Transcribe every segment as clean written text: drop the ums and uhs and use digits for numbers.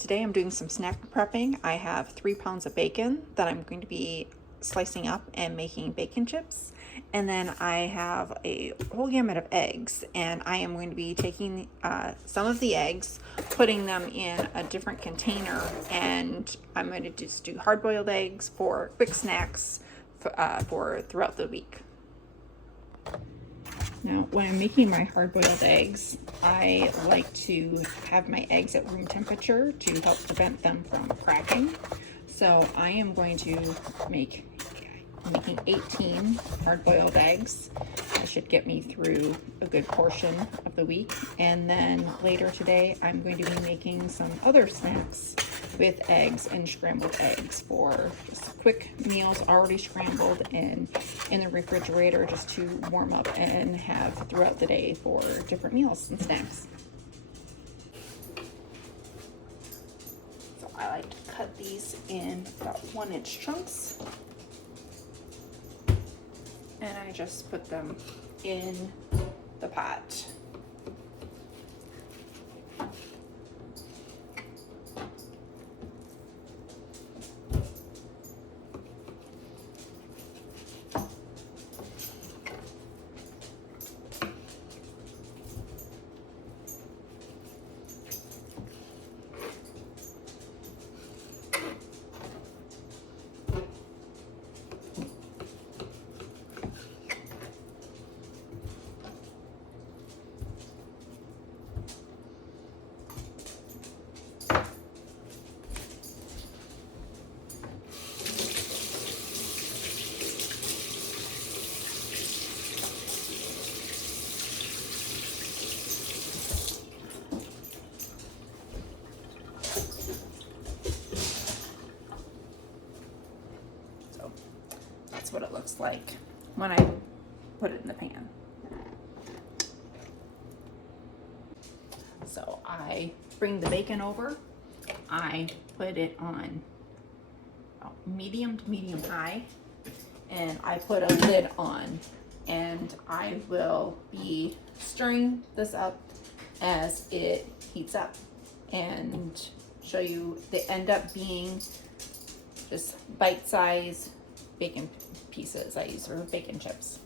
Today I'm doing some snack prepping. I have 3 pounds of bacon that I'm going to be slicing up and making bacon chips. And then I have a whole gamut of eggs, and I am going to be taking some of the eggs, putting them in a different container, and I'm going to just do hard-boiled eggs for quick snacks for throughout the week. Now, when I'm making my hard-boiled eggs, I like to have my eggs at room temperature to help prevent them from cracking. So I am going to making 18 hard-boiled eggs. That should get me through a good portion of the week. And then later today, I'm going to be making some other snacks with eggs and scrambled eggs for just quick meals, already scrambled and in the refrigerator just to warm up and have throughout the day for different meals and snacks. So I like to cut these in about 1-inch chunks. And I just put them in the pot. That's what it looks like when I put it in the pan. So I bring the bacon over, I put it on medium to medium high, and I put a lid on, and I will be stirring this up as it heats up and show you they end up being just bite-sized bacon pieces I use for bacon chips.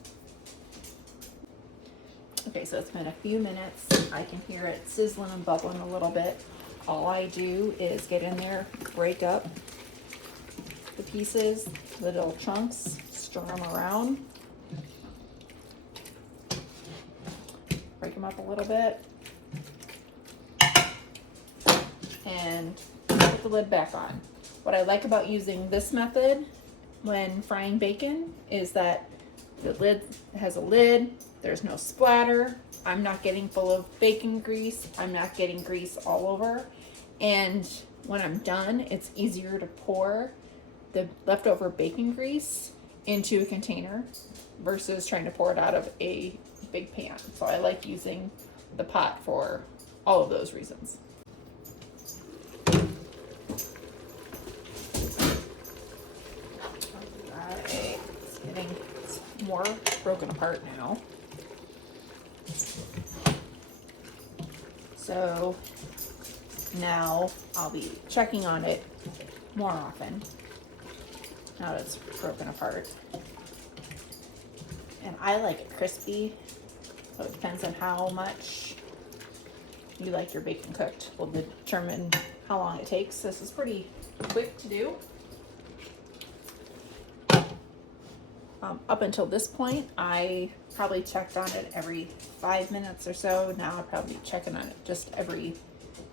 Okay, so it's been a few minutes. I can hear it sizzling and bubbling a little bit. All I do is get in there, break up the pieces, little chunks, stir them around, break them up a little bit, and put the lid back on. What I like about using this method when frying bacon is that the lid has a lid, there's no splatter, I'm not getting full of bacon grease, I'm not getting grease all over, and when I'm done, it's easier to pour the leftover bacon grease into a container versus trying to pour it out of a big pan. So I like using the pot for all of those reasons. It's getting more broken apart now. So now I'll be checking on it more often now that it's broken apart. And I like it crispy, so it depends on how much you like your bacon cooked will determine how long it takes. This is pretty quick to do. Up until this point, I probably checked on it every 5 minutes or so. Now I'll probably be checking on it just every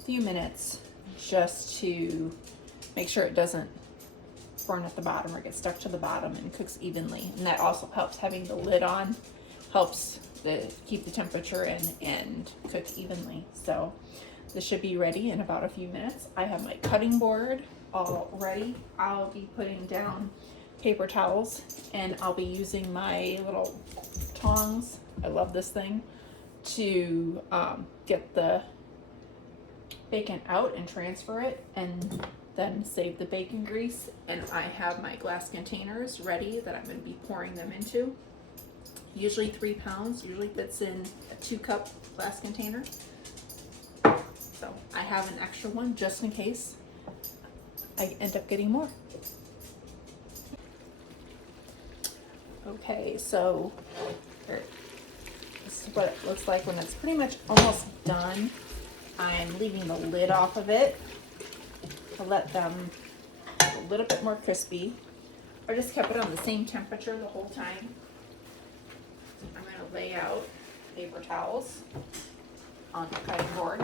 few minutes just to make sure it doesn't burn at the bottom or get stuck to the bottom and cooks evenly. And that also helps, having the lid on helps keep the temperature in and cook evenly. So this should be ready in about a few minutes. I have my cutting board all ready. I'll be putting down paper towels, and I'll be using my little tongs, I love this thing, to get the bacon out and transfer it and then save the bacon grease. And I have my glass containers ready that I'm going to be pouring them into. Usually 3 pounds, usually fits in a 2-cup glass container. So I have an extra one just in case I end up getting more. Okay, so here, this is what it looks like when it's pretty much almost done. I'm leaving the lid off of it to let them get a little bit more crispy. I just kept it on the same temperature the whole time. I'm going to lay out paper towels on the cutting board.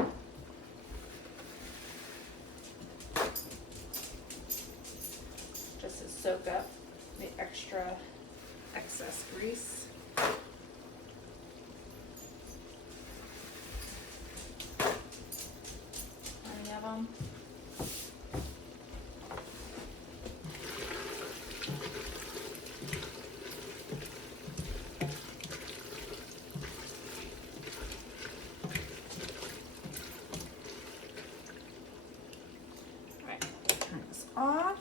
Just to soak up the excess grease. Plenty of them. Alright, turn this off,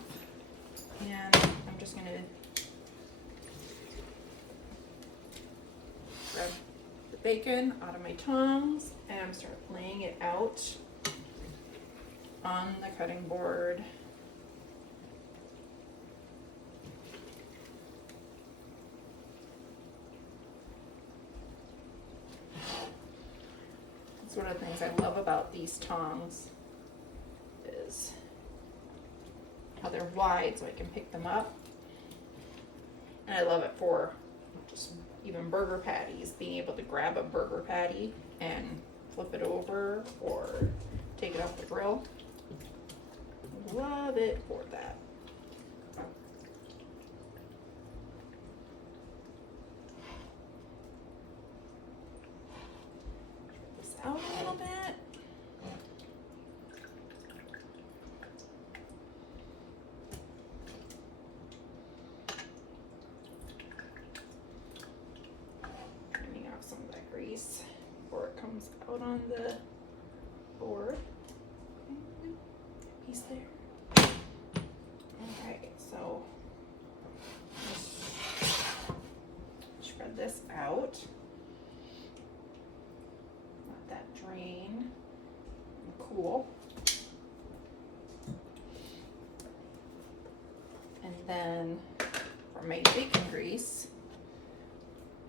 and I'm just going to grab the bacon out of my tongs and start laying it out on the cutting board. That's one of the things I love about these tongs is how they're wide so I can pick them up. And I love it for just even burger patties, being able to grab a burger patty and flip it over or take it off the grill. Love it for that. Try this out a little bit. Trimming off some of that grease before it comes out on the board. Okay, piece there. Alright, so just spread this out. Let that drain and cool. And then for my bacon grease,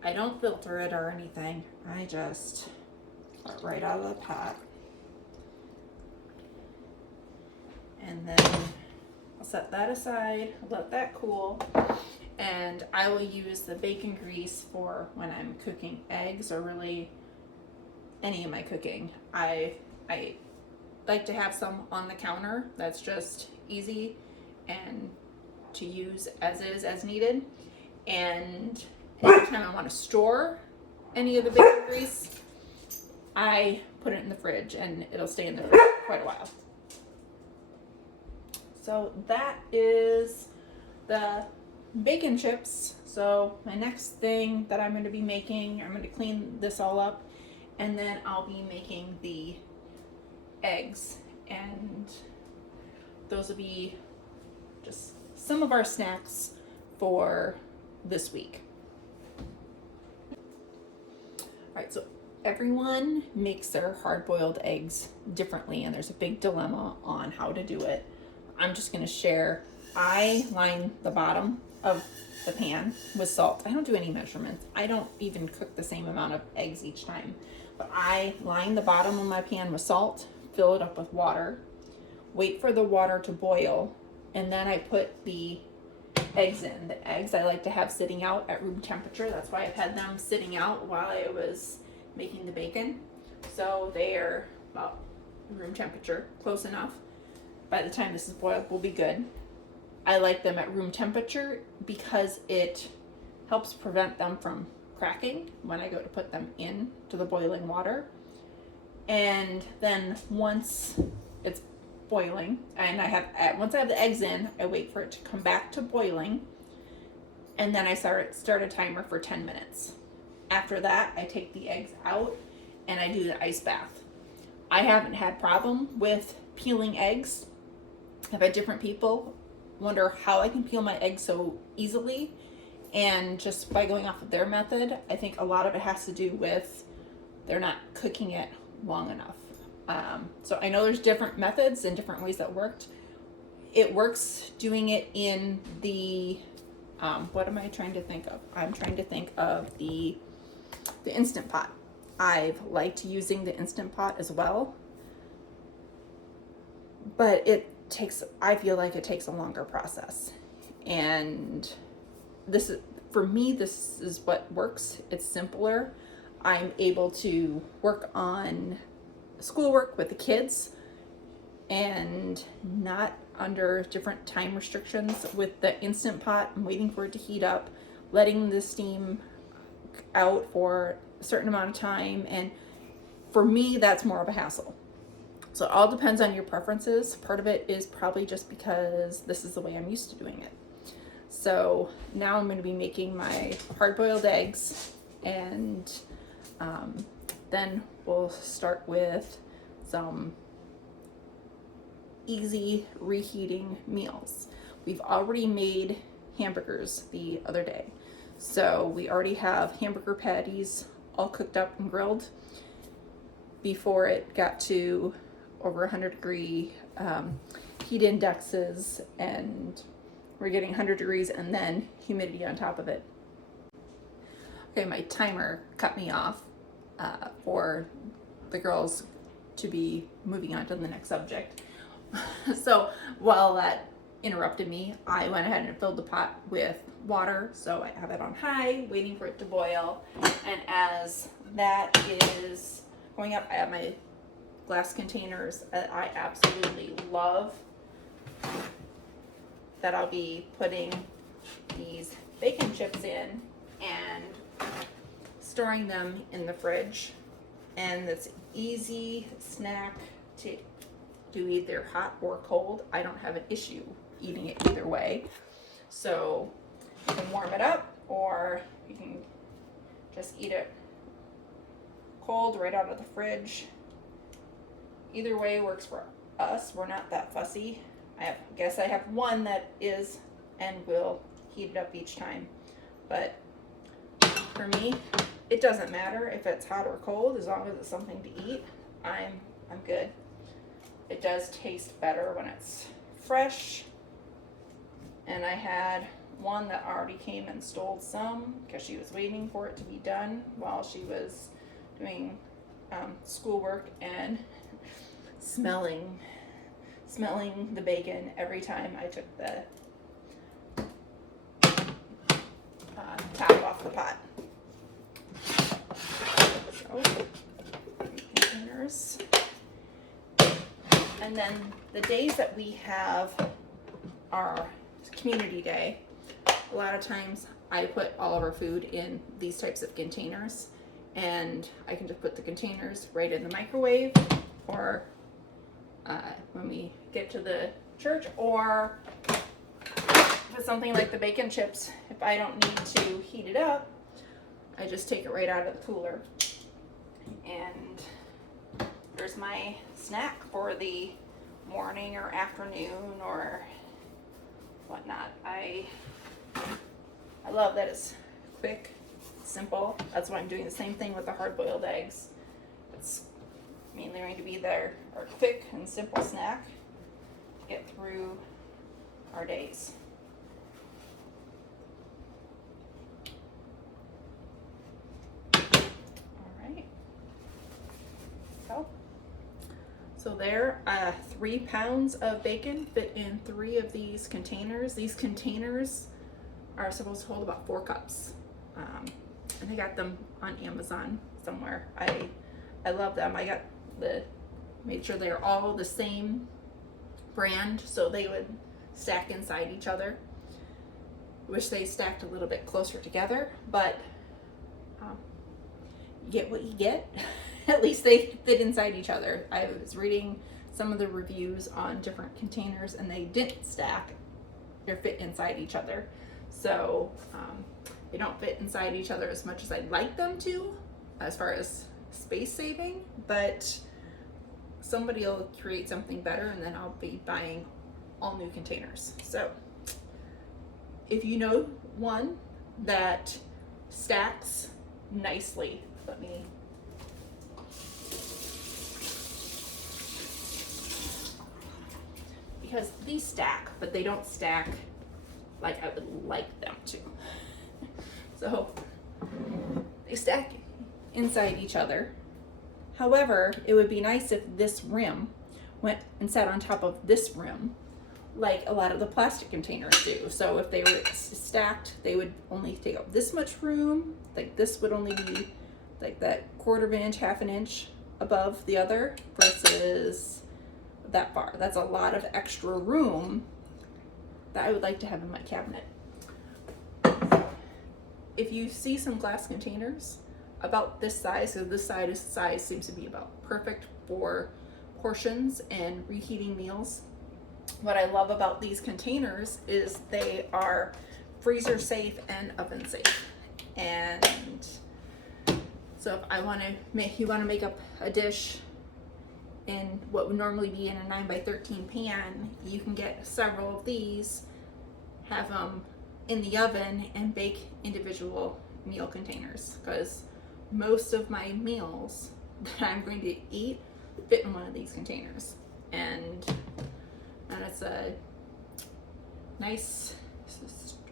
I don't filter it or anything. I just pour it right out of the pot. And then I'll set that aside, let that cool, and I will use the bacon grease for when I'm cooking eggs or really any of my cooking. I like to have some on the counter that's just easy and to use as is, as needed. And anytime I want to store any of the bacon grease, I put it in the fridge and it'll stay in the fridge for quite a while. So that is the bacon chips. So my next thing that I'm going to be making, I'm going to clean this all up, and then I'll be making the eggs, and those will be just some of our snacks for this week. All right, so everyone makes their hard-boiled eggs differently, and there's a big dilemma on how to do it. I'm just going to share. I line the bottom of the pan with salt. I don't do any measurements. I don't even cook the same amount of eggs each time. But I line the bottom of my pan with salt, fill it up with water, wait for the water to boil, and then I put the eggs in. The eggs I like to have sitting out at room temperature. That's why I've had them sitting out while I was making the bacon. So they are about room temperature, close enough. By the time this is boiled, we'll be good. I like them at room temperature because it helps prevent them from cracking when I go to put them into the boiling water. And then once it's boiling, and once I have the eggs in, I wait for it to come back to boiling, and then I start a timer for 10 minutes. After that, I take the eggs out and I do the ice bath. I haven't had problem with peeling eggs. I've had different people wonder how I can peel my eggs so easily, and just by going off of their method, I think a lot of it has to do with they're not cooking it long enough. So I know there's different methods and different ways that worked. It works doing it in the, what am I trying to think of? I'm trying to think of the Instant Pot. I've liked using the Instant Pot as well, but I feel like it takes a longer process. And this is, for me, this is what works. It's simpler. I'm able to work on schoolwork with the kids and not under different time restrictions. With the Instant Pot, I'm waiting for it to heat up, letting the steam out for a certain amount of time, and for me that's more of a hassle. So it all depends on your preferences. Part of it is probably just because this is the way I'm used to doing it. So now I'm going to be making my hard-boiled eggs, and then we'll start with some easy reheating meals. We've already made hamburgers the other day, so we already have hamburger patties all cooked up and grilled before it got to over 100-degree heat indexes, and we're getting 100 degrees and then humidity on top of it. Okay, my timer cut me off for the girls to be moving on to the next subject. So while that interrupted me, I went ahead and filled the pot with water. So I have it on high, waiting for it to boil. And as that is going up, I have my glass containers that I absolutely love, that I'll be putting these bacon chips in and storing them in the fridge. And it's easy snack to do either hot or cold. I don't have an issue eating it either way. So you can warm it up, or you can just eat it cold right out of the fridge. Either way works for us. We're not that fussy. I guess I have one that is and will heat it up each time. But for me, it doesn't matter if it's hot or cold, as long as it's something to eat. I'm good. It does taste better when it's fresh. And I had one that already came and stole some because she was waiting for it to be done while she was doing schoolwork, and smelling the bacon every time I took the top off the pot. So, containers. And then the days that we have our community day, a lot of times I put all of our food in these types of containers, and I can just put the containers right in the microwave, or when we get to the church, or with something like the bacon chips, if I don't need to heat it up, I just take it right out of the cooler. And there's my snack for the morning or afternoon or whatnot. I love that it's quick, simple. That's why I'm doing the same thing with the hard-boiled eggs. It's mainly going to be our quick and simple snack to get through our days. Alright. So there, 3 pounds of bacon fit in 3 of these containers. These containers are supposed to hold about 4 cups. And I got them on Amazon somewhere. I love them. I got made sure they're all the same brand, so they would stack inside each other. Wish they stacked a little bit closer together, but you get what you get. At least they fit inside each other. I was reading some of the reviews on different containers, and they didn't stack or fit inside each other. So they don't fit inside each other as much as I'd like them to, as far as space saving, but somebody will create something better, and then I'll be buying all new containers. So if you know one that stacks nicely, let me because these stack, but they don't stack like I would like them to. So they stack inside each other. However, it would be nice if this rim went and sat on top of this rim like a lot of the plastic containers do. So if they were stacked, they would only take up this much room. Like this would only be like that 1/4 of an inch, 1/2 an inch above the other versus that far. That's a lot of extra room that I would like to have in my cabinet. If you see some glass containers about this size, so this size seems to be about perfect for portions and reheating meals. What I love about these containers is they are freezer safe and oven safe. And so if I want to make, you want to make up a dish in what would normally be in a 9x13 pan, you can get several of these, have them in the oven and bake individual meal containers, because most of my meals that I'm going to eat fit in one of these containers. And it's a nice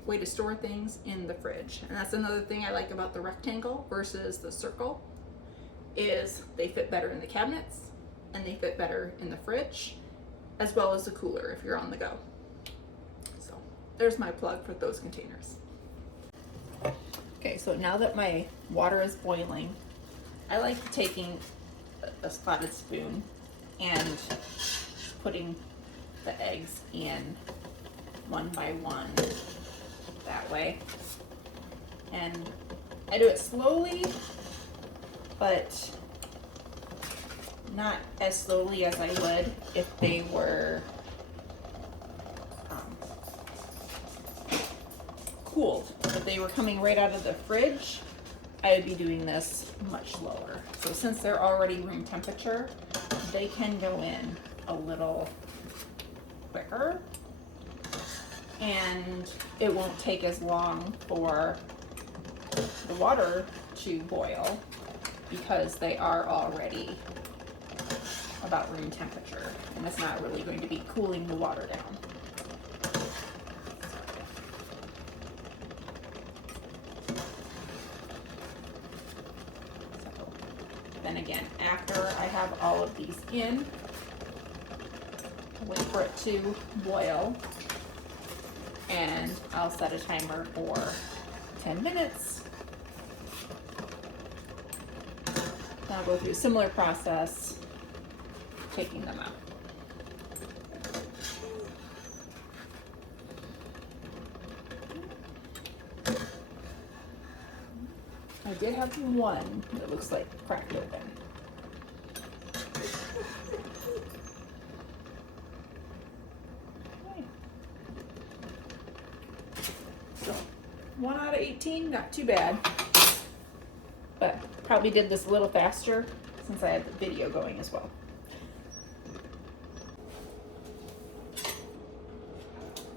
way to store things in the fridge. And that's another thing I like about the rectangle versus the circle, is they fit better in the cabinets and they fit better in the fridge, as well as the cooler if you're on the go. So there's my plug for those containers. Okay, so now that my water is boiling, I like taking a spotted spoon and putting the eggs in one by one that way. And I do it slowly, but not as slowly as I would if they were cooled. If they were coming right out of the fridge, I would be doing this much slower. So since they're already room temperature, they can go in a little quicker, and it won't take as long for the water to boil because they are already about room temperature, and it's not really going to be cooling the water down. So then again, after I have all of these in, wait for it to boil, and I'll set a timer for 10 minutes. Then I'll go through a similar process, taking them out. I did have one that looks like cracked open. So 1 out of 18, not too bad, but probably did this a little faster since I had the video going as well.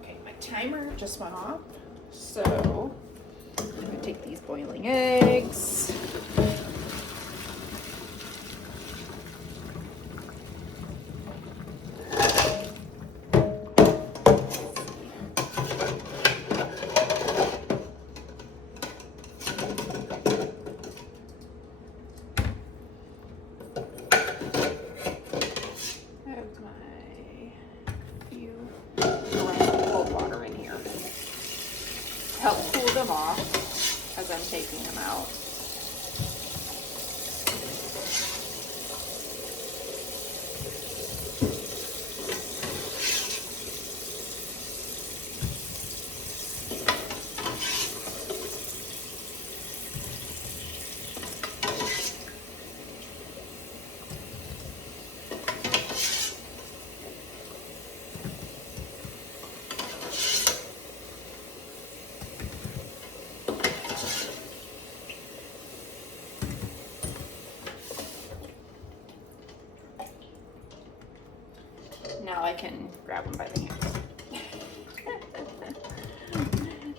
Okay, my timer just went off, so I'm going to take these boiling eggs. Help cool them off as I'm taking them out. Now I can grab them by the hands.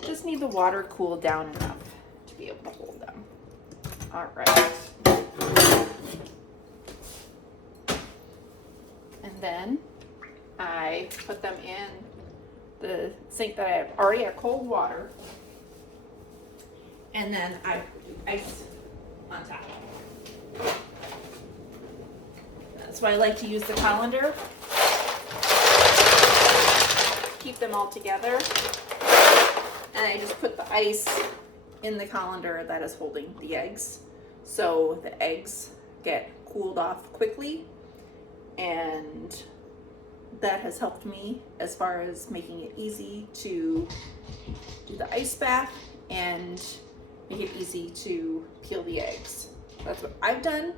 Just need the water cooled down enough to be able to hold them. All right. And then I put them in the sink that I have already had cold water, and then I do ice on top. That's why I like to use the colander. Keep them all together, and I just put the ice in the colander that is holding the eggs, so the eggs get cooled off quickly, and that has helped me as far as making it easy to do the ice bath and make it easy to peel the eggs. That's what I've done.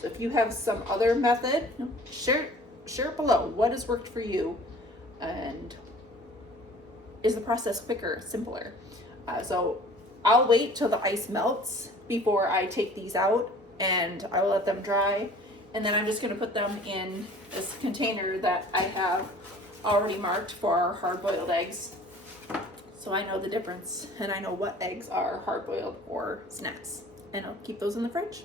So if you have some other method, share it below. What has worked for you, and is the process quicker, simpler? So I'll wait till the ice melts before I take these out, and I will let them dry, and then I'm just going to put them in this container that I have already marked for our hard-boiled eggs, so I know the difference and I know what eggs are hard-boiled or snacks, and I'll keep those in the fridge.